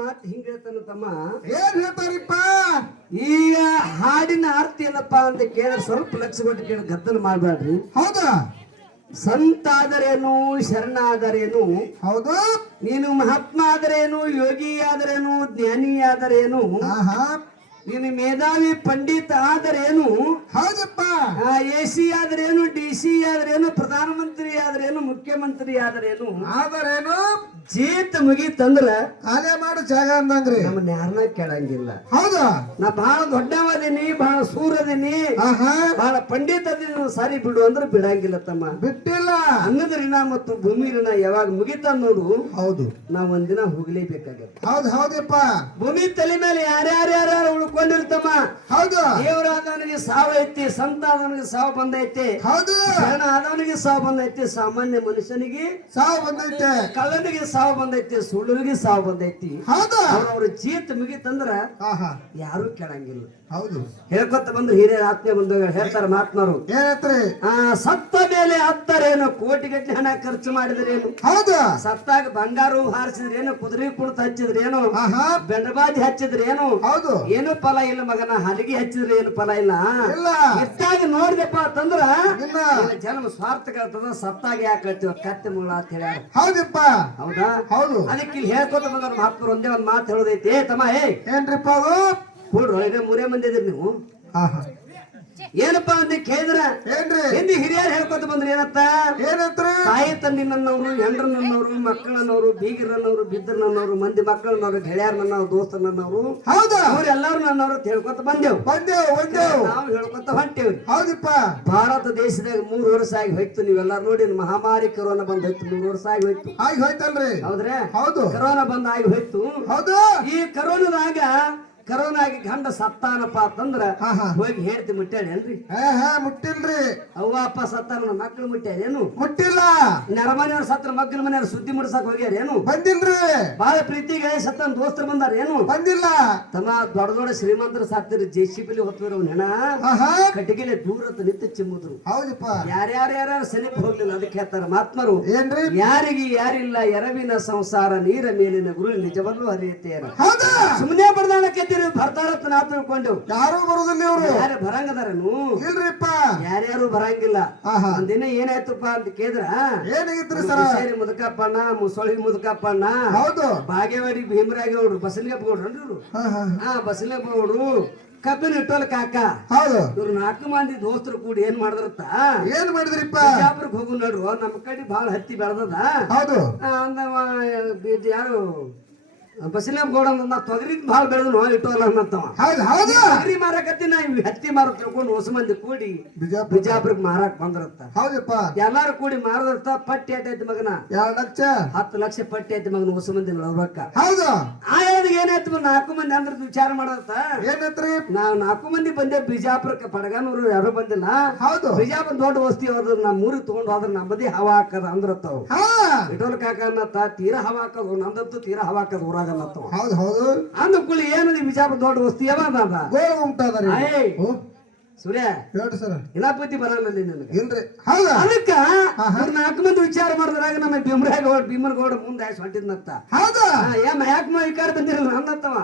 ಮಾತು ಹಿಂಗ ಹೇಳ್ತಾನ ತಮ್ಮ. ಏನ್ ಹೇಳ್ತಾರಿಪ್ಪ? ಈ ಹಾಡಿನ ಅರ್ಥ ಏನಪ್ಪಾ ಅಂತ ಕೇಳಿದ್ರೆ ಸ್ವಲ್ಪ ಲಕ್ಷ ಕೊಟ್ಟು ಕೇಳಿ ಗದ್ದಲ ಮಾಡ್ಬೇಡ್ರಿ. ಹೌದಾ? ಸಂತ ಆದರೇನು, ಶರಣ ಆದರೇನು, ಹೌದು. ನೀನು ಮಹಾತ್ಮ ಆದರೇನು, ಯೋಗಿ ಆದರೇನು, ಜ್ಞಾನಿ ಆದರೇನು, ನೀನು ಮೇಧಾವಿ ಪಂಡಿತ ಆದರೇನು, ಹೌದಪ್ಪ. AC ಆದರೇನು, DC ಆದರೇನು, ಪ್ರಧಾನಮಂತ್ರಿ ಆದರೇನು, ಮುಖ್ಯಮಂತ್ರಿ ಆದರೇನು, ಜೀತ್ ಮುಗೀತಂದ್ರ ಅದೇ ಮಾಡು ಜಾಗ ಅಂದಂಗ್ರಿ ನಮ್ಮನ್ನ ಯಾರನ್ನ ಕೇಳಂಗಿಲ್ಲ. ಹೌದಾ? ನಾ ಬಹಳ ದೊಡ್ಡವದೀನಿ, ಬಹಳ ಸೂರದೀನಿ, ಬಹಳ ಪಂಡಿತ ಅದೀನಿ, ಸಾರಿ ಬಿಡು ಅಂದ್ರೆ ಬಿಡಂಗಿಲ್ಲ ತಮ್ಮ. ಬಿಟ್ಟಿಲ್ಲ ಅನ್ನದ ಋಣ ಮತ್ತು ಭೂಮಿ ಋಣ ಯಾವಾಗ ಮುಗಿತ ನೋಡು. ಹೌದು, ನಾವ್ ಒಂದಿನ ಹೋಗ್ಲೇಬೇಕಾಗತ್ತೆ. ಹೌದು ಹೌದಪ್ಪ. ಭೂಮಿ ತಲೆ ಮೇಲೆ ಯಾರ್ಯಾರು ಉಳ್ಕೊಂಡಿರ್ತಮ್ಮ. ಹೌದು. ದೇವರಾದವನಿಗೆ ಸಾವು ಐತಿ, ಸಂತ ಆದವನಿಗೆ ಸಾವು ಬಂದೈತಿ, ಹೌದು. ಶರಣ ಆದವನಿಗೆ ಸಾವು ಬಂದೈತಿ, ಸಾಮಾನ್ಯ ಮನುಷ್ಯನಿಗೆ ಸಾವು ಬಂದೈತೆ, ಕಳ್ಳನಿಗೆ ಸಾವು ಬಂದೈತಿ, ಸುಳ್ಳರಿಗೆ ಸಾವು ಬಂದೈತಿ. ಹೌದು. ಅವ್ರ ಜೀತ್ ಮುಗಿತಂದ್ರ ಯಾರು ಕೇಳಂಗಿಲ್ಲ. ಹೌದು. ಹೇಳ್ಕೊತ ಬಂದ್ರು ಹಿರಿಯರ ಆತ್ಮೀಯ ಬಂದು ಹೇಳ್ತಾರ ಮಾತ್ನಾರು. ಏನತ್ರಿ? ಸತ್ತ ಮೇಲೆ ಹತ್ತರೇನು, ಕೋಟಿಗಟ್ಟಲೆ ಹಣ ಖರ್ಚು ಮಾಡಿದ್ರೇನು, ಹೌದು. ಸತ್ತಾಗ ಬಂಗಾರ ಹಾರಿಸಿದ್ರೇನು, ಕುದುರೆ ಕುಣಿತ ಹಚ್ಚಿದ್ರೇನು, ಬೆಂಡಬಾಜಿ ಹಚ್ಚಿದ್ರೇನು, ಹೌದು. ಏನು ಫಲ ಇಲ್ಲ ಮಗನ, ಹಲಿಗೆ ಹಚ್ಚಿದ್ರೆ ಏನು ಫಲ ಇಲ್ಲ. ಇಷ್ಟಾಗ ನೋಡಿದಪ್ಪ ಅಂತಂದ್ರ ಜನ್ಮ ಸ್ವಾರ್ಥಕರ್ತದ, ಸತ್ತಾಗ ಯಾಕೆ ಹೇಳ್ತೀವ ಕತ್ತೆ ಮುಳ್ಳ ಅಂತ ಹೇಳ್ಯಾರ. ಹೌದಪ್ಪ. ಹೌದಾ? ಹೌದು. ಅದಕ್ಕೆ ಇಲ್ಲಿ ಹೇಳ್ಕೊತ ಬಂದ್ರ ಮಹಾತ್ಮರು ಒಂದೇ ಒಂದ್ ಮಾತು ಹೇಳೋದೈತಿ. ತಮ್ಮ ಏನ್ರಿಪ್ಪ ಅದು? ಕೂಡ್ರು, ಈಗ 3 ಮಂದಿ ಇದ್ರಿ ನೀವು. ಏನಪ್ಪಾ ಅಂತ ಕೇಳಿದ್ರ ಏನ್ರಿ? ಹಿಂದಿ ಹಿರಿಯರು ಹೇಳ್ಕೊತ ಬಂದ್ರಿ ಏನತ್ತ? ಏನಂತ್ರಿ? ತಾಯಿ ತಂದಿ ನನ್ನವರು, ಹೆಂಡ್ರ ನನ್ನವರು, ಮಕ್ಕಳ ನನ್ನವರು, ಬೀಗರ ನನ್ನವರು, ಬಿದ್ದರ್ ನನ್ನವರು, ಮಂದಿ ಮಕ್ಕಳ ನನ್ನವರು, ಗೆಳೆಯರ ನನ್ನವರು, ದೋಸ್ತರ ನನ್ನವರು, ಹೌದಾ? ಅವ್ರೆಲ್ಲರೂ ನನ್ನವರು ಹೇಳ್ಕೊತ ಬಂದೇವು. ನಾವು ಹೇಳ್ಕೊತ ಹೊಂಟೇವ್ರಿ. ಹೌದಪ್ಪ. ಭಾರತ ದೇಶದಾಗ 3 ವರ್ಷ ಆಗಿ ಹೋಯ್ತು. ನೀವೆಲ್ಲಾರು ನೋಡಿ, ಮಹಾಮಾರಿ ಕೊರೋನಾ ಬಂದ್ ಹೋಯ್ತು, 3 ವರ್ಷ ಆಗಿ ಹೋಯ್ತು. ಆಗಿ ಹೋಯ್ತಲ್ರಿ? ಹೌದ್ರೆ? ಹೌದು. ಕೊರೋನಾ ಬಂದ್ ಆಗಿ ಹೋಯ್ತು. ಹೌದು. ಈ ಕೊರೋನಾದಾಗ ಕರೋನಾಗಿ ಗಂಡ ಸತ್ತಾನಪ್ಪ ಅಂತಂದ್ರ ಹೋಗಿ ಹೇಳ್ತಿ ಮುಟ್ಟ್ಯಾಡೇನ್ರಿ? ಮುಟ್ಟಿಲ್ರಿ. ಅವ್ವ ಅಪ್ಪ ಸತ್ತಾರ, ಮಕ್ಳು ಮುಟ್ಟ್ಯಾರೇನು? ಮುಟ್ಟಿಲ್ಲ. ನೆರಮನೆಯವ್ರ ಸತ್ರ ಮಕ್ಕಳ ಮನೆಯವ್ರ ಸುದ್ದಿ ಮುಡ್ಸಕ್ ಹೋಗ್ಯಾರೇನು? ಬಂದಿಲ್ರಿ. ಬಾಳ ಪ್ರೀತಿಗೆ ಸತ್ತನ ದೋಸ್ತರು ಬಂದಾರ ಏನು? ಬಂದಿಲ್ಲ. ತಮ್ಮ ದೊಡ್ಡ ದೊಡ್ಡ ಶ್ರೀಮಂತರು ಸತ್ತಿರಿ, JCB ಹೊತ್ತಿದ್ರು ನೆನ ಕಟ್ಟಿಗೆಲೆ ದೂರತ್ ನಿಂತು ಚಿಮ್ಮುದ್ರು. ಹೌದಪ್ಪ. ಯಾರ್ಯಾರು ಸನಿಪ್ ಹೋಗ್ಲಿಲ್ಲ. ಅದಕ್ಕೆ ಹೇಳ್ತಾರ ಮಾತ್ಮರು, ಏನ್ರಿ? ಯಾರಿಗೆ ಯಾರಿಲ್ಲ ಎರವಿನ ಸಂಸಾರ, ನೀರ ಮೇಲಿನ ಗುರು ನಿಜವನ್ನು ಅರಿಯುತ್ತೇನೆ. ಹೌದಾ? ಸುಮ್ಮನೆ ಬರ್ದಾಣಕ್ಕೆ ಬರ್ತಾರತ್ತ ನಾ ತಿಳ್ಕೊಂಡೆವು. ಯಾರು ಬರುದಿಲ್ಲ ಇವ್ರು. ಯಾರು ಬರಂಗದಾರನು? ಇಲ್ರಿಪ್ಪ. ಯಾರ್ಯಾರು ಬರಂಗಿಲ್ಲ. ಒಂದಿನ ಏನಾಯ್ತಪ್ಪ ಅಂತ ಕೇಳಿದ್ರ, ಏನಾಗಿತ್ರಿ ಸರ? ಸೇರಿ ಮುದುಕಪ್ಪಣ್ಣ, ಮುಸೊಳಿ ಮುದುಕಪ್ಪಣ್ಣ, ಹೌದು, ಬಾಗೇವಾಡಿ ಭೀಮರಾಗಿ ಗೌಡ್ರು, ಬಸಲಿಗಪ್ಪ ಗೌಡ್ರನ್ರಿ ಇವ್ರು. ಬಸಲಿಗಪ್ಪ ಗೌಡ್ರು, ಕಬ್ಬಿನ ಇಟ್ಟೋಲ್ ಕಾಕ. ಹೌದು. ಇವ್ರು 4 ಮಂದಿ ದೋಸ್ತರು ಕೂಡಿ ಏನ್ ಮಾಡಿದ್ರತ್ತ? ಏನ್ ಮಾಡಿದ್ರಿಪ್ಪ? ಬಿಜಾಪುರಕ್ಕೆ ಹೋಗು ನೋಡ್ರು, ನಮ್ಮ ಕಡೆ ಬಹಳ ಹತ್ತಿ ಬೆಳೆದದ. ಹೌದು. ಯಾರು ಬಸಲಿಗಪ್ಪ ಗೌಡ ನಾ ತೊಗರಿ ಬಹಳ ಬೆಳೆದು ಇಟ್ಟೋಲ್ಲ ಅನ್ನತ್ತವ. ತೊಗರಿ ಮಾರಕತ್ತಿ, ನಾ ಹತ್ತಿ ಮಾರ ತಿಳ್ಕೊಂಡು ಹೊಸ ಮಂದಿ ಕೂಡಿ ಬಿಜಾಪುರಕ್ಕೆ ಮಾರಾಕ್ ಬಂದ್ರತ್ತ. ಹೌದಪ್ಪ. ಎಲ್ಲಾರು ಕೂಡಿ ಮಾರದತ್ತ. ಪಟ್ಟಿ ಏಟೈತಿ ಮಗನ? 2 ಲಕ್ಷ 10 ಲಕ್ಷ ಪಟ್ಟಿ ಐತಿ ಮಗನ ಹೊಸ ಮಂದಿ ರೊಕ್ಕ. ಹೌದು. ಏನಾಯ್ತು? 4 ಮಂದಿ ಅಂದ್ರೆ ವಿಚಾರ ಮಾಡತ್ತ. ಏನತ್ರಿ? ನಾವ್ 4 ಮಂದಿ ಬಂದೆ ಬಿಜಾಪುರಕ್ಕೆ. ಪಡಗಾನೂರು ಯಾರು ಬಂದಿಲ್ಲ. ಹೌದು. ಬಿಜಾಪುರ ದೊಡ್ಡ ವಸ್ತಿ ಹೋದ್ರ ನಮ್ಮ ಊರಿಗೆ ತಗೊಂಡ್ ಹೋದ್ರ ನಮ್ಮದಿ ಹವಾ ಹಾಕದ ಅಂದ್ರತ್ತವ್. ಇಟೋಲ್ ಕಾಕ ಅನ್ನತ್ತ ತೀರಾ ಹವಾ ಹಾಕದು, ನಂದತ್ತು ತೀರಾ ಹವಾ ಹಾಕದ ಊರಾಗ. ಹೌದು ಹೌದು. ಅಂದ ಕೂಲಿ ಏನು ಬಿಜಾಪುರ ದೊಡ್ಡ ವಸ್ತಿ ಯಾವ ಸೂರ್ಯ ಹೇಳ್ರಿ ಸರ್. ಇಲಾಪತಿ ಬರಲ್ಲ ನಿನಗೆ ಇಲ್ರಿ. ಹೌದಾ? ಅದಕ್ಕ 4 ಮಂದಿ ವಿಚಾರ ಮಾಡಿದ್ರಾಗ ನಮ್ಮ ಭೀಮರಗೌಡ ಮುಂದೆ ಹೊಂಟಿದ್ನತ್ತ. ಹೌದಾ? ಯಾಕೆ ವಿಕಾರ ಬಂದಿರಲ್ಲ ಅಂದತ್ತವ.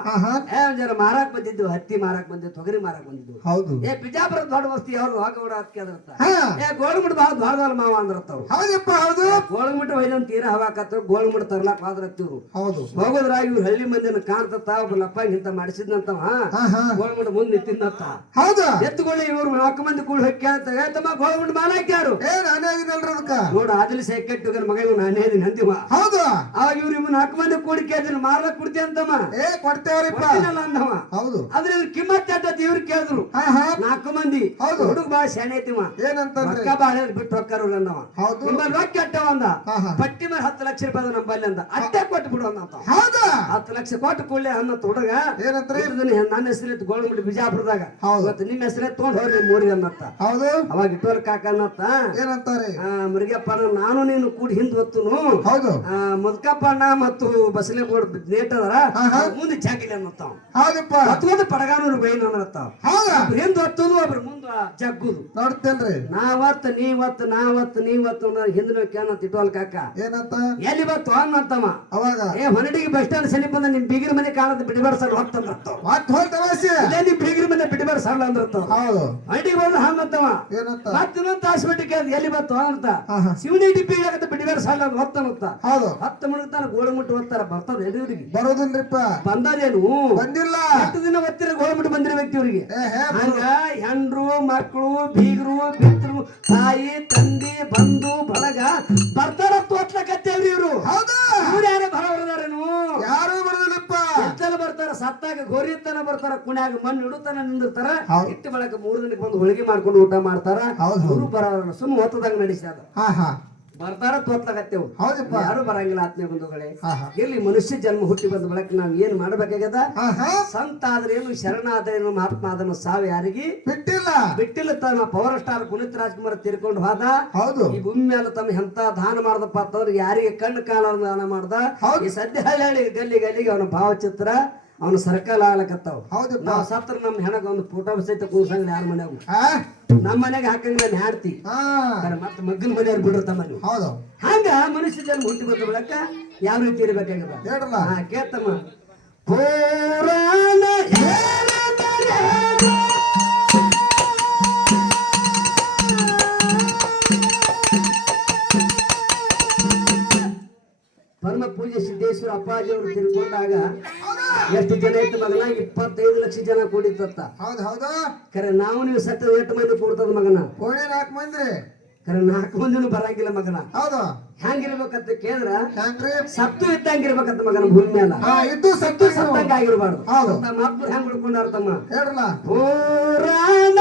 ಜರ ಮಾರಾಕ್ ಬಂದಿದ್ದು, ಹತ್ತಿ ಮಾರಾಕ್ ಬಂದಿದ್ದು, ತೊಗರಿ ಮಾರಾಕ್ ಬಂದಿದ್ದು. ಹೌದು. ಬಿಜಾಪುರ ದೊಡ್ಡ ವಸ್ತಿ ಅವ್ರು ಹೋಗೌಡ ಅದಕ್ಕೆ ಗೋಳಗುಡ್ ಬಾ ದ್ವಾರದವ್ರ ಮಾವ ಅಂದ್ರತ್ತವ್ರು. ಹೌದಪ್ಪ. ಹೌದು. ಗೋಳಗುಡ್ ಒಯ್ದಂತ ತೀರ ಹವಾಕತ್ತ. ಗೋಳಗುಡ್ ತರ್ಲಾಕ್ ಹೋದ್ರತ್ತಿವ್ರು. ಹೌದು. ಹೋಗೋದ್ರಾಗ ಇವ್ರು ಹಳ್ಳಿ ಮಂದಿನ ಕಾಣ್ತತ್ತ. ಒಬ್ಬ ಲಪ್ಪ ಇಂತ ಮಾಡಿಸಿದ್ನಂತವ. ಗೋಳಗುಡ್ ಮುಂದೆ ನಿಂತಿದ್ನತ್ತ. ಹೌದು. ಎತ್ತುಗಳು ಇವ್ರು 4 ಮಂದಿ ಕೂಡಿ ಹೋಗಿ ಕೇಳ್ತಾರೆ, ತಮ್ಮ ಗೋಳಗುಂಡ್ ಮಾಲಾಕ್ ಯಾರು? ನೋಡ ಅದಲ್ಲಿ ಸೆಕೆಟ್ ಮಗ ಇವ್ ನಾನೇ ಇದೀನಿ ಅಂತಿವ. ಹೌದು. ಅವಾಗ ಇವ್ರು 4 ಮಂದಿ ಕೂಡಿ ಕೇಳಿದ್ರು, ಮಾರ್ಲಕ್ ಕೊಡ್ತೀವಿ ಅಂತಮ್ಮ. ಕೊಡ್ತೇವ್ರಿಪ್ಪ ಅಂದವ. ಹೌದು. ಅದ್ರ ಕಿಮ್ಮತ್ ಎಟ್ಟತಿ ಇವ್ರು ಕೇಳಿದ್ರು. 4 ಮಂದಿ. ಹೌದು. ಹುಡುಗ ಬಾಳ ಶಾಣೆ ಐತಿವ. ಏನಂತ ರೊಕ್ಕ ಬಾಳ ಬಿಟ್ಟು ರೊಕ್ಕ ಅಂದವ. ಹೌದು. ನಿಮ್ಮಲ್ಲಿ ರೊಕ್ಕ ಎಟ್ಟವ ಅಂದ. ಪಟ್ಟಿ ಮೇಲೆ 10 ಲಕ್ಷ ರೂಪಾಯಿ ನಂಬಲ್ಲಿ ಅಂದ. ಅಟ್ಟೆ ಕೊಟ್ಟು ಬಿಡು ಅಂದ. ಹೌದಾ? 10 ಲಕ್ಷ ಕೊಟ್ಟು ಕೂಡಲೇ ಅನ್ನತ್ ಹುಡುಗ ಏನಂತ, ನನ್ನ ಹೆಸರು ಗೋಳಗುಂಡ್ ಬಿಜಾಪುರದಾಗ. ಇವತ್ತು ನಿಮ್ಮ ಹೆಸರೇ ಕರ್ಕೊಂಡು ಹೋಗ್ರಿ ಮೂರಿಗೆ ಅನ್ನತ್ತ. ಹೌದು. ಅವಾಗ ಇಟ್ಟೋಲ್ ಕಾಕ ಅನ್ನತ್ತ ಏನಂತಾರೆ? ಮುರುಗಪ್ಪ ನಾನು ನೀನು ಕೂಡಿ ಹಿಂದ್ ಹೊತ್ತುನು. ಹೌದು. ಮುದ್ಕಪ್ಪ ಅಣ್ಣ ಮತ್ತು ಬಸಲೇಗೌಡ ನೇಟ್ ಅದರ ಮುಂದೆ ಜಾಗಿಲಿ ಅನ್ನತ್ತಾವ. ಹೌದಪ್ಪ. ಹತ್ಕೊಂಡ್ ಪಡಗಾನೂರು ಬೈನ್ ಅನ್ನತ್ತಾವ. ಹೌದಾ? ಹಿಂದ್ ಹೊತ್ತುದು ಒಬ್ರ ಮುಂದ ಜಗ್ಗುದು. ನೋಡ್ತೇನ್ರಿ. ನಾವತ್ ನೀವತ್ ಹಿಂದಿನ ಕೇಳಂತ ಇಟ್ಟೋಲ್ ಕಾಕ ಏನಂತ? ಎಲ್ಲಿ ಬತ್ತು ಅನ್ನತ್ತವ. ಅವಾಗ ಹೊನಡಿಗೆ ಬಸ್ ಸ್ಟ್ಯಾಂಡ್ ಸನಿ ಬಂದ ನಿಮ್ ಬೀಗಿರ ಮನೆ ಕಾಣದ ಬಿಡಿಬಾರ ಸರ್ ಹೊತ್ತಂದ್ರತ್ತವ. ನಿಮ್ ಬೀಗಿರ ಮನೆ ಬಿಡಿಬಾರ ಸರ್ ಅಂದ್ರತ್ತವ. ಹೌದು. ಹೊನಡಿಗೆ ಬಂದ ಹಂಗತ್ತವ. ಏನಂತ? ಮತ್ತಿನ್ನೊಂದು ಹಾಸ್ಪಿಟಲ್ ಎಲ್ಲಿ ಬತ್ತು ಅಂತ ಶಿವನಿ ಡಿಬ್ಬಿ ಆಗತ್ತ ಬಿಡಿಬಾರ ಸಾಲ ಅಂತ ಹೊತ್ತನತ್ತ. ಹೌದು. 10 ಮುಳುಗ್ತಾನ ಗೋಳಮುಟ್ಟು ಓದ್ತಾರ ಬರ್ತದ ಎದುರಿಗೆ ಬರೋದಿಲ್ರಿಪ್ಪ. ಬಂದದೇನು ಬಂದಿಲ್ಲ. 8 ದಿನ ಒತ್ತಿರ ಗೋಳಮುಟ್ಟು ಬಂದಿರ ವ್ಯಕ್ತಿ ಅವ್ರಿಗೆ. ಹಂಗ ಹೆಂಡ್ರು ಮಕ್ಕಳು ಬೀಗರು ಬಿತ್ತರು ತಾಯಿ ತಂದೆ ಬಂಧು ಬಳಗ ಬರ್ತಾರ ತೋತ್ಲಕತ್ತೇವ್ರಿ ಇವ್ರು. ಹೌದಾ? ಇವ್ರು ಯಾರು ಬರೋದಾರೇನು? ಯಾರು ಬರೋದಿಲ್ಲಪ್ಪ. ಎತ್ತನ ಬರ್ತಾರ, ಸತ್ತಾಗ ಗೋರಿತನ ಬರ್ತಾರ, ಕುಣ್ಯಾಗ ಮಣ್ಣು ಇಡುತ್ತಾನ ನಿಂದಿರ್ತಾರ. ಇಟ್ಟು ಬಳಕ 3 ದಿನಕ್ಕೆ ಬಂದು ಹೋಳಿಗೆ ಮಾಡ್ಕೊಂಡು ಊಟ ಮಾಡ್ತಾರ. ಇವ್ರು ಬರೋಲ್ಲ, ಸುಮ್ಮ ಹೊತ್ತದಾಗ ನಡೆಸ್ಯಾದ ಬರ್ತಾರ ತೋತ್ಲಾಗತ್ತೇವು. ಹೌದಪ್ಪ. ಯಾರು ಬರಂಗಿಲ್ಲ ಆತ್ಮೀಯ ಬಂಧುಗಳೇ. ಇಲ್ಲಿ ಮನುಷ್ಯ ಜನ್ಮ ಹುಟ್ಟಿ ಬಂದ ಬಳಕ ನಾವ್ ಏನ್ ಮಾಡ್ಬೇಕಾಗ್ಯದ? ಸಂತ ಆದ್ರೇನು, ಶರಣ ಆದ್ರೇನು, ಮಹಾತ್ಮ ಅದನ್ನು ಸಾವು ಯಾರಿಗೆ ಬಿಟ್ಟಿಲ್ಲ. ತಮ್ಮ ಪವರ್ ಸ್ಟಾರ್ ಪುನೀತ್ ರಾಜ್ಕುಮಾರ್ ತೀರ್ಕೊಂಡು ಹೋದ. ಹೌದು. ಈ ಭೂಮಿ ಮೇಲೆ ತಮ್ಮ ಎಂತ ದಾನ ಮಾಡ್ದಪ್ಪ ಅಂತಂದ್ರೆ ಯಾರಿಗೆ ಕಣ್ಣು ಕಾಣೋದು ದಾನ ಮಾಡ್ದ. ಈ ಸದ್ಯ ಹಳ್ಳಿ ಗಲ್ಲಿಗೆ ಅವನ ಭಾವಚಿತ್ರ ಅವನು ಸರ್ಕಲ್ ಆಗ್ಲಕತ್ತಾವ. ನಾವ್ ಸತ್ರ ನಮ್ ಹೆಣಗ ಒಂದು ಫೋಟೋ ಸಹಿತ ಕೂರ್ಸಂಗ್ ಯಾರ ಮನ್ಯಾಗ ನಮ್ಮ ಮನ್ಯಾಗ ಹಾಕಂಗ ನಾನು ಹಾಡ್ತಿ ಮತ್ತ ಮಗ್ಗನ ಮನೆಯವ್ರು ಬಿಡಿರ್ತಾನ ನೀವು. ಹಂಗ ಮನುಷ್ಯ ಜನ್ಮ ಹುಟ್ಟಿ ಬಂದ ಬಳಕ ಯಾವ ರೀತಿ ಇರ್ಬೇಕಾಗ್ಯದ ಕೇಳ್ತಮ್ಮ. ಪುರಾಣ ಪರಮ ಪೂಜೆ ಸಿದ್ದೇಶ್ವರ ಅಪ್ಪಾಜಿಯವರು ತಿರ್ಕೊಂಡಾಗ ಎಷ್ಟು ಜನ ಇತ್ತು ಮಗನ? 25 ಲಕ್ಷ ಜನ ಕೂಡಿತ್ತ. ಖರೆ ನಾವು ನೀವು ಸತ್ತ 8 ಮಂದಿ ಕೂಡ್ತದ ಮಗನ. 4 ಮಂದಿ. ಖರೆ 4 ಮಂದಿನೂ ಬರಂಗಿಲ್ಲ ಮಗನ. ಹೆಂಗಿರ್ಬೇಕಂತ ಕೇಳಿದ್ರ ಸತ್ತು ಇದ್ದಂಗಿರ್ಬೇಕಂತ ಮಗನ. ಭೂಮಿ ಮೇಲೆ ಸತ್ತು ಸತ್ತಂಗ ಆಗಿರ್ಬಾರ್ದು. ಮಕ್ಕಳು ಹೆಂಗ್ ಉಳ್ಕೊಂಡಾರ ತಮ್ಮ? ಪುರಾಣ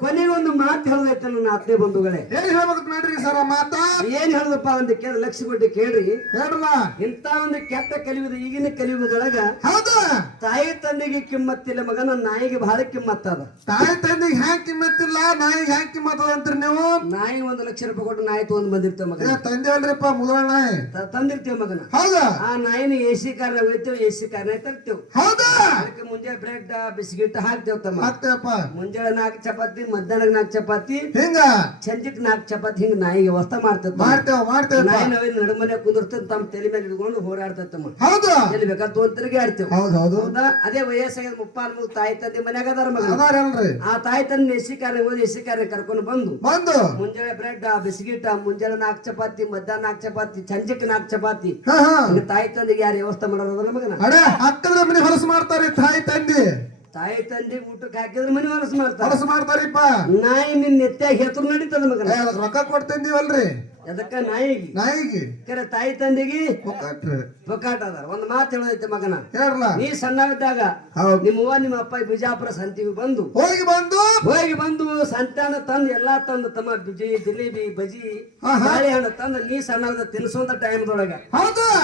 ಕೊನೆಗೆ ಒಂದು ಮಾತು ಹೇಳದೈತೆ ನನ್ನ ಆತ್ಮೀಯ ಬಂಧುಗಳೇ. ಏನ್ ಹೇಳ್ಬೇಕು ನೋಡ್ರಿ ಸರ ಮಾತ ಏನ್ ಹೇಳದಪ್ಪ ಅಂತ ಕೇಳಿ ಲಕ್ಷ ಕೊಟ್ಟು ಕೇಳ್ರಿ. ಹೇಳ್ರಲ್ಲ. ಇಂತ ಒಂದು ಕೆಟ್ಟ ಕಲಿಯುವುದು ಈಗಿನ ಕಲಿಯುವುದೊಳಗ ಹೌದು. ತಾಯಿ ತಂದೆಗೆ ಕಿಮ್ಮತ್ತಿಲ್ಲ ಮಗನ, ನಾಯಿಗೆ ಬಹಳ ಕಿಮ್ಮತ್ತದ. ತಾಯಿ ತಂದೆಗೆ ಹ್ಯಾಂಗ್ ಕಿಮ್ಮತ್ತಿಲ್ಲ, ನಾಯಿಗೆ ಹ್ಯಾಂಗ್ ಕಿಮ್ಮತ್ತದ ಅಂತೀರಿ ನೀವು? ನಾಯಿ 1 ಲಕ್ಷ ರೂಪಾಯಿ ಕೊಟ್ಟು ನಾಯಿ ತಗೊಂಡ್ ಬಂದಿರ್ತೇವೆ ಮಗನ, ತಂದೆ ಅಲ್ರಿಪ್ಪ ಮುದಳ ನಾಯಿ ತಂದಿರ್ತೇವೆ ಮಗನ. ಹೌದಾ? ಆ ನಾಯಿನ AC ಕಾರ್ನ ಒಯ್ತೇವೆ, AC ಕಾರ್ನ ತರ್ತೇವೆ. ಹೌದಾ? ಅದಕ್ಕೆ ಮುಂಜಾನೆ ಬ್ರೆಡ್ ಬಿಸ್ಕಿಟ್ ಹಾಕ್ತೇವ್ ತಮ್ಮ. ಹಾಕ್ತೇವಪ್ಪ. ಮುಂಜಾನೆ 4 ಚಪಾತಿ, ಮಧ್ಯಾಹ್ನ 4 ಚಪಾತಿ, ಹಿಂಗ ಸಂಜೆಕ್ 4 ಚಪಾತಿ, ಹಿಂಗ ನಾಯಿಗೆ ವ್ಯವಸ್ಥೆ ಮಾಡ್ತೇವೆ. ಮಾಡ್ತೇವ ನಾಯಿ ನಾವೇ ನಡುಮನೆ ಕುಂದಿರ್ತೇವೆ, ತಮ್ಮ ತಲೆ ಮೇಲೆ ಹಿಡ್ಕೊಂಡು ಹೋರಾಡ್ತೇವೆ. ಹೌದು. ಎಲ್ಲಿ ಬೇಕಾದ ತೋಂತರಿಗೆ ಆಡ್ತೇವೆ. ಹೌದು. ಹೌದಾ? ಅದೇ ವಯಸ್ಸಾಗ 30 ತಾಯಿ ತಂದೆ ಮನ್ಯಾಗ ಅದಾರ ಮಗ. ಅದಾರಲ್ರಿ. ಆ ತಾಯಿ ತಂದೆ AC ಕಾರ್ಯ ಹೋಗಿ AC ಕಾರ್ಯ ಕರ್ಕೊಂಡು ಬಂದು ಮುಂಜಾನೆ ಬ್ರೆಡ್ ಬಿಸ್ಕಿಟ್, ಮುಂಜಾನೆ 4 ಚಪಾತಿ, ಮಧ್ಯಾಹ್ನ 4 ಚಪಾತಿ, ಸಂಜೆಕ್ 4 ಚಪಾತಿ. ಈಗ ತಾಯಿ ತಂದೆಗೆ ಯಾರು ವ್ಯವಸ್ಥೆ ಮಾಡೋದಲ್ಲ ಮಗನ? ಅಕ್ಕದ ಮನೆ ಹೊಲಸು ಮಾಡ್ತಾರೆ ತಾಯಿ ತಂದೆ. ತಾಯಿ ತಂದೆ ಊಟಕ್ಕೆ ಹಾಕಿದ್ರೆ ಮನೆ ಹೊಲಸು ಮಾಡ್ತಾರಿಪ್ಪ. ನಾಯಿ ನಿನ್ ನೆತ್ತಾಗ ಹೆಸರು ನಡೀತದ ಮಗನ. ರೊಕ್ಕ ಕೊಡ್ತಂದಿವಲ್ರಿ ಅದಕ್ಕ ನಾಯಿಗೆ ಕರೆ ತಾಯಿ ತಂದೆಗೆ ಬೊಕ್ಕಾಟ ಅದಾರ. ಒಂದ್ ಮಾತು ಹೇಳೋದೈತೆ ಮಗನ, ನೀ ಸಣ್ಣವಿದ್ದಾಗ ನಿಮ್ಮ ಅವ್ವ ನಿಮ್ಮ ಅಪ್ಪ ಬಿಜಾಪುರ ಸಂತಿಗೆ ಬಂದು ಹೋಗಿ ಬಂದು ಸಂತಾನ ತಂದು ಎಲ್ಲಾ ತಂದು ತಮ್ಮ ಜಿಲೇಬಿ ಬಜಿ ಬಾಳೆಹಣ್ಣು ತಂದು ನೀ ಸಣ್ಣದ ತಿನ್ಸೋಂತ ಟೈಮ್ದೊಳಗ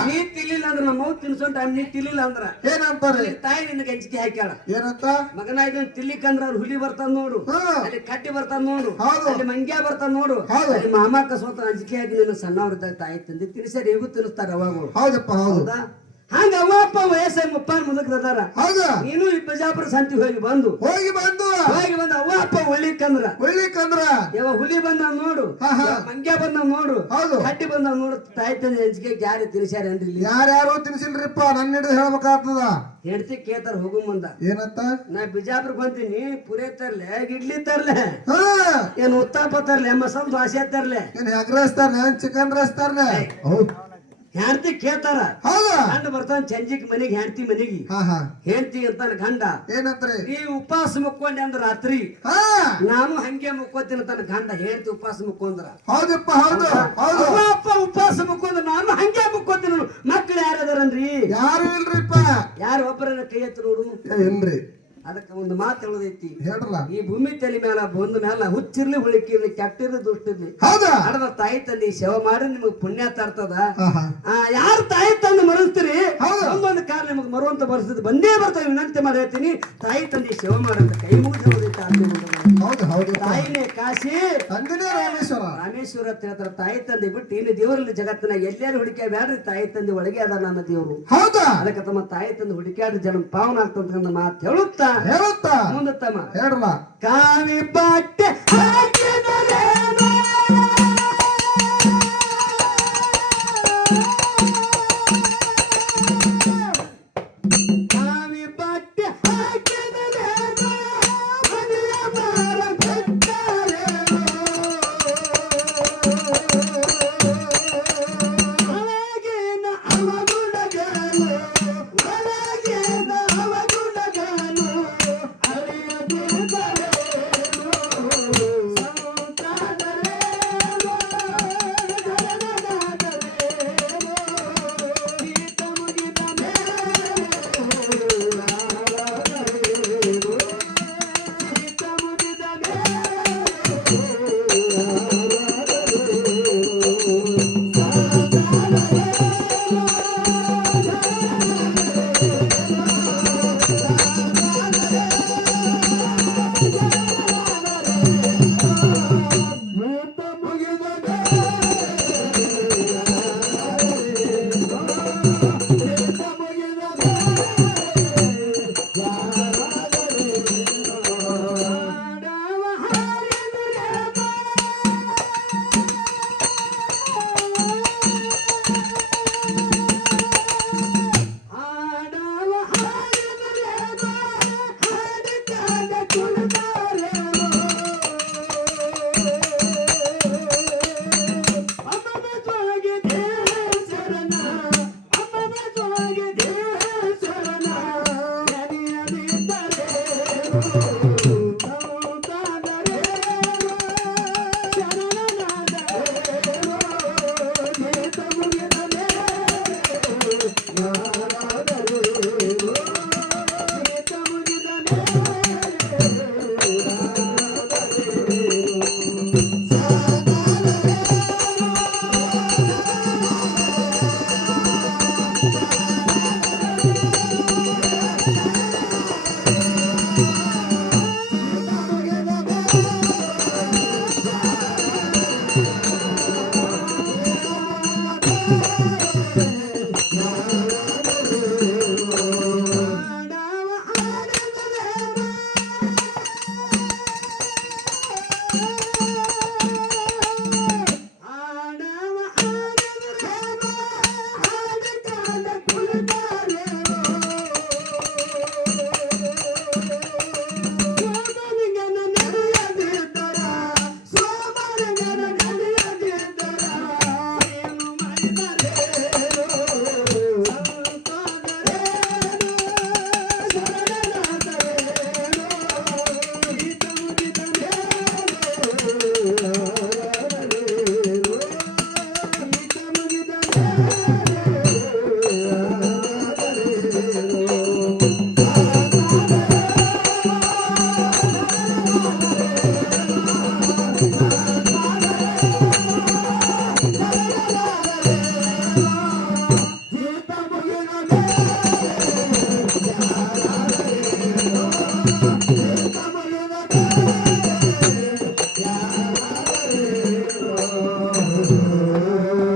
ನೀ ತಿನ್ಲಿಲ್ಲ ಅಂದ್ರ ನಮ್ಮ ಅವ್ವ ತಿನ್ಸೋ ಟೈಮ್ ನೀ ತಿನ್ಲಿಲ್ಲ ಅಂದ್ರ ಏನಂತಾರೆ? ತಾಯಿ ನಿನ್ಗೆ ಹಂಚಿಕೆ ಹಾಕ್ಯಾಳ. ಏನಂತ? ಮಗನ ಇದನ್ನ ತಿನ್ಲಿಕ್ಕಂದ್ರ ಅವ್ರು ಹುಲಿ ಬರ್ತಾನ ನೋಡು, ಅಲ್ಲಿ ಕಟ್ಟಿ ಬರ್ತಾನ ನೋಡು, ಅಲ್ಲಿ ಮಂಗ್ಯ ಬರ್ತಾನ ನೋಡು, ಅಲ್ಲಿ ಮಾಮ ಕಸೋತ ಹಂಚಿಕೆ ಹಾಕಿ ನೀನು ಸಣ್ಣವ್ರ ತಾಯಿ ತಂದೆ ತಿನ್ನಿಸ್ಯಾರ, ಈಗೂ ತಿನ್ನಿಸ್ತಾರ ಅವಾಗ. ಹೌದಾ? ಹಂಗ ಅವ್ವ ಅಪ್ಪ ವಯಸ್ಸಾಗಿ 30 ಮುದಕ್ರದಾರ. ನೀನು ಈ ಬಿಜಾಪುರ ಸಂತಿ ಹೋಗಿ ಬಂದು ಅವ್ವ ಅಪ್ಪ ಒಳ್ಳಿಕಂದ್ರ ಯಾವ ಹುಲಿ ಬಂದ ನೋಡು, ಮಂಗ್ಯ ಬಂದ ನೋಡು, ಕಟ್ಟಿ ಬಂದ ನೋಡು, ತಾಯಿ ತಂದೆ ಹಂಚಿಕೆ ಯಾರು ತಿನ್ಸ್ಯಾರ ಏನ್ರಿ? ಯಾರ್ಯಾರು ತಿನ್ಸಿಲ್ರಿಪ್ಪ, ನನ್ನ ಹಿಡಿದು ಹೇಳ್ಬೇಕಾಗ್ತದ. ಹೆಂಡತಿ ಕೇಳ್ತಾರ ಹೋಗು ಮುಂದ. ಏನಂತ? ನಾ ಬಿಜಾಪುರ ಬಂತೀನಿ, ಪುರೇ ತರ್ಲೆ, ಇಡ್ಲಿ ತರ್ಲೆ, ಏನ್ ಉತ್ತಪ್ಪ ತರ್ಲೆ, ಮಸಾಲ ದೋಸೆ ತರ್ಲೆ, ಏನ್ ಎಗ್ ರೈಸ್ ತರ್ಲೆ, ಚಿಕನ್ ರೈಸ್ ತರ್ಲೆ? ಹೆಂಡತಿ ಕೇಳ್ತಾರ. ಗಂಡ ಬರ್ತಾನ ಸಂಜಿಕ್ ಮನೆಗೆ, ಹೆಂಡತಿ ಮನೆಗೆ. ಹೆಂಡತಿ ಅಂತಾನ ಗಂಡ, ಏನಂತಾರೆ? ಈ ಉಪವಾಸ ಮುಕ್ಕೊಂಡೆ ಅಂದ್ರ ರಾತ್ರಿ ನಾನು ಹಂಗೆ ಮುಕ್ಕೋತೀನಿ ಅಂತಾನ ಗಂಡ. ಹೆಂಡತಿ ಉಪವಾಸ ಮುಕ್ಕೊಂದ್ರ ಅಪ್ಪ ಉಪವಾಸ ಮುಕ್ಕೊಂದ್ರ ನಾನು ಹಂಗೆ ಮುಕ್ಕೋತೀನಿ. ಮಕ್ಳು ಯಾರದಾರನ್ರಿ? ಯಾರು ಇಲ್ರಿಪ್ಪ. ಯಾರು ಒಬ್ಬರನ್ನ ಕೈ ಎತ್ತು ನೋಡು. ಇಲ್ರಿ. ಅದಕ್ಕೆ ಒಂದು ಮಾತು ಹೇಳೋದೈತಿ, ಈ ಭೂಮಿ ತಲೆ ಮೇಲೆ ಬಂದ ಮೇಲೆ ಹುಚ್ಚಿರ್ಲಿ ಹುಳಿಕಿರ್ಲಿ ಕೆಟ್ಟಿರ್ಲಿ ದುಷ್ಟಿರ್ಲಿ ಅಡದ ತಾಯಿ ತಂದೆ ಸೇವೆ ಮಾಡಿ ನಿಮಗ್ ಪುಣ್ಯ ತರ್ತದ. ಯಾರು ತಾಯಿ ತಂದೆ ಮರಸ್ತೀರಿ ಒಂದೊಂದು ಕಾಲ ನಿಮಗ್ ಮರುವಂತ ಪರಿಸ್ಥಿತಿ ಬಂದೇ ಬರ್ತಾವ. ವಿನಂತಿ ಮಾಡಿ ಹೇಳ್ತೀನಿ, ತಾಯಿ ತಂದೆ ಸೇವೆ ಮಾಡಂತ ಕೈ ಮುಗಿದು ಹೇಳೋದೈತಿ. ತಾಯಿನೇ ಕಾಶಿ, ತಂದೆನೇ ರಾಮೇಶ್ವರ ಅಂತ ಹೇಳ್ತಾರ. ತಾಯಿ ತಂದೆ ಬಿಟ್ಟು ಇನ್ನು ದೇವರಲ್ಲಿ ಜಗತ್ತಿನ ಎಲ್ಲಾರು ಹುಡುಕಿ ಬ್ಯಾಡ್ರಿ, ತಾಯಿ ತಂದೆ ಒಳಗೆ ಅದ ನನ್ನ ದೇವರು. ಅದಕ್ಕೆ ತಮ್ಮ ತಾಯಿ ತಂದೆ ಹುಡುಕ್ಯಾಡ್ರಿ ಜನ ಪಾವನ ಆಗ್ತಂತ ಮಾತು ಹೇಳುತ್ತಾ ಮುಂದತ್ತಮ್ಮ ಹೇಳಲ್ಲ. ಕಾವಿ ಬಟ್ಟೆ ಹಾಕಿದರೇನು, ಕಾವಿ ಬಟ್ಟೆ ಹಾಕಿದರೇನು, ಮನೆಯ ಮಾರ ಬಿಟ್ಟರೇನು, ಒಳಗಿನ ಅವಗುಣಗಳು ಒಳಗಿನ ಅವಗುಣಗಳು